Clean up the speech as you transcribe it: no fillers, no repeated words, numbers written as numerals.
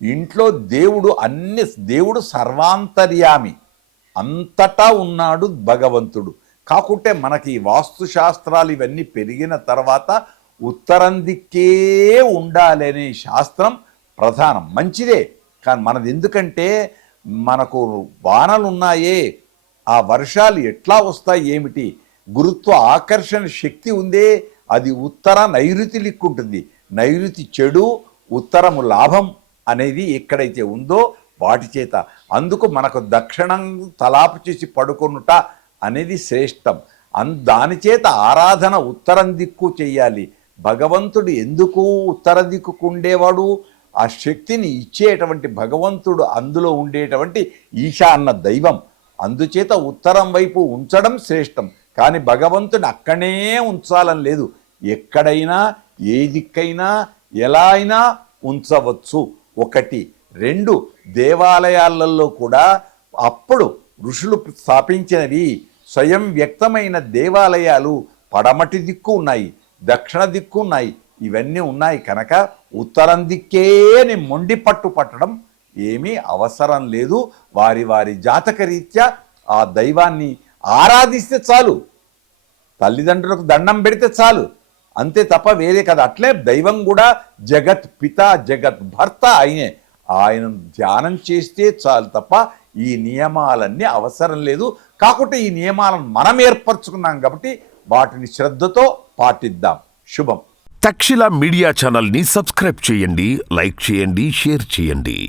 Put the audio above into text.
ఇంట్లో దేవుడు సర్వాంతర్యామి, అంతటా ఉన్నాడు భగవంతుడు. కాకుంటే మనకి ఈ వాస్తుశాస్త్రాలు ఇవన్నీ పెరిగిన తర్వాత ఉత్తరం దిక్కే ఉండాలనే శాస్త్రం ప్రధానం, మంచిదే. కానీ మనది ఎందుకంటే మనకు వానలు ఉన్నాయే, ఆ వర్షాలు ఎట్లా వస్తాయి ఏమిటి, గురుత్వ ఆకర్షణ శక్తి ఉందే, అది ఉత్తర నైరుతి లిక్కుంటుంది. నైరుతి చెడు, ఉత్తరము లాభం అనేది ఎక్కడైతే ఉందో వాటి చేత, అందుకు మనకు దక్షిణం తలాపు చేసి పడుకొనుట అనేది శ్రేష్టం. దాని చేత ఆరాధన ఉత్తరం దిక్కు చెయ్యాలి. భగవంతుడు ఎందుకు ఉత్తర దిక్కుకు ఉండేవాడు? ఆ శక్తిని ఇచ్చేటువంటి భగవంతుడు, అందులో ఉండేటువంటి ఈశాన్య దైవం. అందుచేత ఉత్తరం వైపు ఉంచడం శ్రేష్టం. కానీ భగవంతుడు అక్కడే ఉంచాలని లేదు, ఎక్కడైనా ఏ దిక్కైనా ఎలా అయినా ఉంచవచ్చు. ఒకటి. రెండు, దేవాలయాలలో కూడా అప్పుడు ఋషులు స్థాపించినవి స్వయం వ్యక్తమైన దేవాలయాలు పడమటి దిక్కు ఉన్నాయి, దక్షిణ దిక్కు ఉన్నాయి, ఇవన్నీ ఉన్నాయి. కనుక ఉత్తరం దిక్కేని మొండి పట్టు పట్టడం ఏమీ అవసరం లేదు. వారి వారి జాతకరీత్యా ఆ దైవాన్ని ఆరాధిస్తే చాలు, తల్లిదండ్రులకు దండం పెడితే చాలు, అంతే తప్ప వేరే కదా. అట్లే దైవం కూడా జగత్ పిత, జగత్ భర్త ఆయనే. ఆయన ధ్యానం చేస్తే చాలు తప్ప ఈ నియమాలన్నీ అవసరం లేదు. కాకుంటే ఈ నియమాలను మనం ఏర్పరచుకున్నాం కాబట్టి వాటిని శ్రద్ధతో పాటిద్దాం. శుభం. తక్షశిల మీడియా ఛానల్ని సబ్స్క్రైబ్ చేయండి, లైక్ చేయండి, షేర్ చేయండి.